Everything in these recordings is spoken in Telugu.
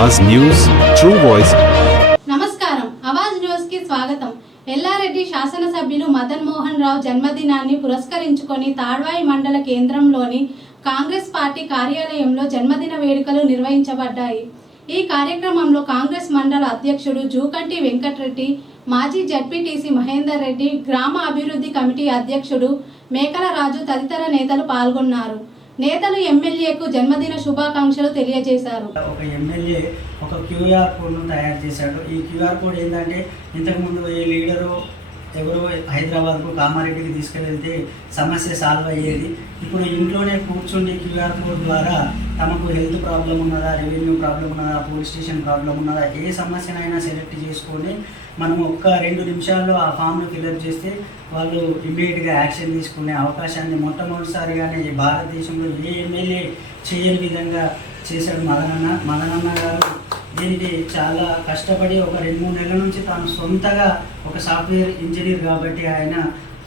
आवाज न्यूज ट्रू वॉइस। నమస్కారం ఆవాజ్ న్యూస్ కి స్వాగతం। ఎల్లారెడ్డి శాసనసభ్యులు మదన్ మోహన్ రావు జన్మదినాన్ని పురస్కరించుకొని తాడ్వాయి మండల కేంద్రంలోని కాంగ్రెస్ పార్టీ కార్యాలయంలో జన్మదిన వేడుకలు నిర్వహించబడ్డాయి। ఈ కార్యక్రమంలో కాంగ్రెస్ మండల అధ్యక్షుడు జూకంటి వెంకటరెడ్డి, మాజీ జడ్పీటీసీ మహేందర్ రెడ్డి, గ్రామ అభివృద్ధి కమిటీ అధ్యక్షుడు మేకల రాజు తదితర నేతలు పాల్గొన్నారు। నేతలు ఎమ్మెల్యేకు జన్మదిన శుభాకాంక్షలు తెలియజేశారు। ఒక ఎమ్మెల్యే ఒక క్యూఆర్ కోడ్ను తయారు చేశాడు। ఈ క్యూఆర్ కోడ్ ఏంటంటే ఇంతకుముందు ఏ లీడరు ఎవరో హైదరాబాద్కు కామారెడ్డికి తీసుకెళ్తే సమస్య సాల్వ్ అయ్యేది। ఇప్పుడు ఇంట్లోనే కూర్చుండి క్యూఆర్ కోడ్ ద్వారా తమకు హెల్త్ ప్రాబ్లం ఉన్నదా, రెవెన్యూ ప్రాబ్లం ఉన్నదా, పోలీస్ స్టేషన్ ప్రాబ్లం ఉన్నదా, ఏ సమస్యనైనా సెలెక్ట్ చేసుకొని మనం ఒక్క 2 నిమిషాల్లో ఆ ఫామ్ను ఫిల్అప్ చేస్తే వాళ్ళు ఇమ్మీడియట్గా యాక్షన్ తీసుకునే అవకాశాన్ని మొట్టమొదటిసారిగానే భారతదేశంలో ఏ ఎమ్మెల్యే చేయని విధంగా చేశాడు మదనన్న గారు। దీనికి చాలా కష్టపడి ఒక 2-3 నెలల నుంచి తాను సొంతగా ఒక సాఫ్ట్వేర్ ఇంజనీర్ కాబట్టి ఆయన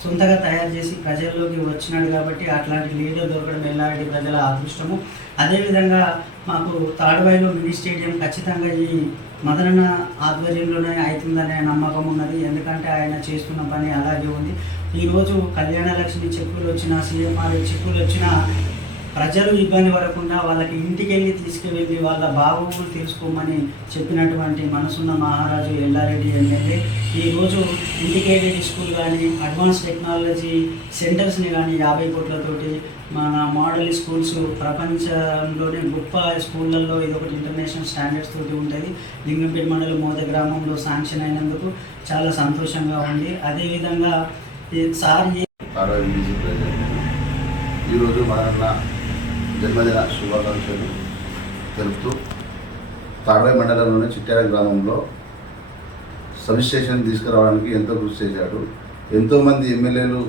సొంతగా తయారు చేసి ప్రజల్లోకి వచ్చినాడు కాబట్టి అట్లాంటి లీడర్ దొరకడం ఎల్లారెడ్డి ప్రజల అదృష్టము। అదేవిధంగా మాకు తాడ్వాయిలో మినీ స్టేడియం ఖచ్చితంగా ఈ మదనన్న ఆధ్వర్యంలోనే అవుతుందనే నమ్మకం ఉన్నది। ఎందుకంటే ఆయన చేస్తున్న పని అలాగే ఉంది। ఈరోజు కళ్యాణ లక్ష్మి చెక్కులు వచ్చినా, సీఎంఆర్ చెక్కులు వచ్చినా ప్రజలు ఇబ్బంది పడకుండా వాళ్ళకి ఇంటికి వెళ్ళి తీసుకువెళ్ళి వాళ్ళ బాగోగులు తెలుసుకోమని చెప్పినటువంటి మనసున్న మహారాజు ఎల్లారెడ్డి ఎమ్మెల్యే ఈరోజు ఇంటిగ్రేటెడ్ స్కూల్ కానీ, అడ్వాన్స్ టెక్నాలజీ సెంటర్స్ని కానీ 50 కోట్లతోటి మన మోడల్ స్కూల్స్ ప్రపంచంలోనే గొప్ప స్కూళ్ళల్లో ఇదొకటి ఇంటర్నేషనల్ స్టాండర్డ్స్ తోటి ఉంటుంది। లింగంపేట మండలం మోద గ్రామంలో శాంక్షన్ అయినందుకు చాలా సంతోషంగా ఉంది। అదేవిధంగా సార్ ఈరోజు మదనన్న జన్మదిన శుభాకాంక్షలు తెలుపుతూ తాడ్వాయి మండలంలోని చిట్యాల గ్రామంలో సబ్ స్టేషన్ తీసుకురావడానికి ఎంతో కృషి చేశాడు। ఎంతోమంది ఎమ్మెల్యేలు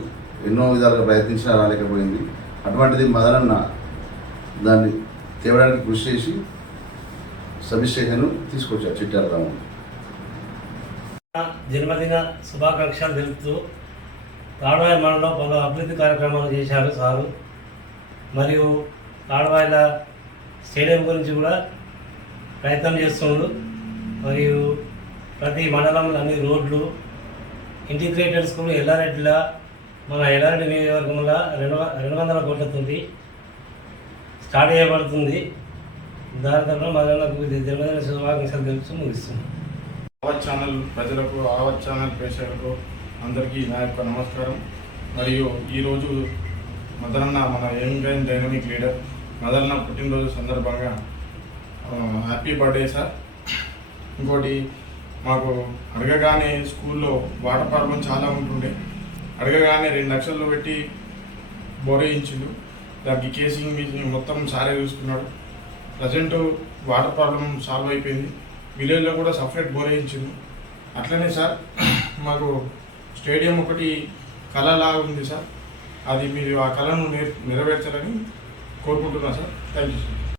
ఎన్నో విధాలుగా ప్రయత్నించినా రాలేకపోయింది। అటువంటిది మదనన్న దాన్ని తేవడానికి కృషి చేసి సబ్ స్టేషన్ తీసుకొచ్చాడు చిట్యాల గ్రామంలో। జన్మదిన శుభాకాంక్షలు తెలుపుతూ తాడ్వాయి మండలంలో పలు అభివృద్ధి కార్యక్రమాలు చేశారు సారు। మరియు తాడ్వాయిల స్టేడియం గురించి కూడా ప్రయత్నం చేస్తుండ్రు। మరియు ప్రతి మండలంలో అన్ని రోడ్లు, ఇంటిగ్రేటెడ్ స్కూల్ ఎల్లారెడ్డిలో మన ఎల్లారెడ్డి నియోజకవర్గంలో 200 కోట్లతోటి స్టార్ట్ చేయబడుతుంది। దాని తరఫున మదనకు జన్మదిన శుభాకాంక్షలు తెలుపుతూ ముగిస్తున్నాం। ఆవాజ్ ఛానల్ ప్రజలకు, ఆవాజ్ ఛానల్ ప్రేక్షకులకు అందరికీ నా యొక్క నమస్కారం। మరియు ఈరోజు మదనన్న మన యంగ్ అండ్ డైనమిక్ లీడర్ మదనన్న పుట్టినరోజు సందర్భంగా హ్యాపీ బర్త్డే సార్। ఇంకోటి మాకు అడగగానే స్కూల్లో వాటర్ ప్రాబ్లం చాలా ఉంటుండే, అడగగానే 2 లక్షలు పెట్టి బోరేయించిండు। దానికి కేసింగ్ మొత్తం సారే చూసుకున్నాడు। ప్రజెంట్ వాటర్ ప్రాబ్లం సాల్వ్ అయిపోయింది। విలేజ్లో కూడా సపరేట్ బోరేయించిండు। అట్లనే సార్ మాకు స్టేడియం ఒకటి కళలాగా ఉంది సార్, అది మీరు ఆ కళను నెరవేర్చాలని కోరుకుంటున్నాను సార్। Thank you sir.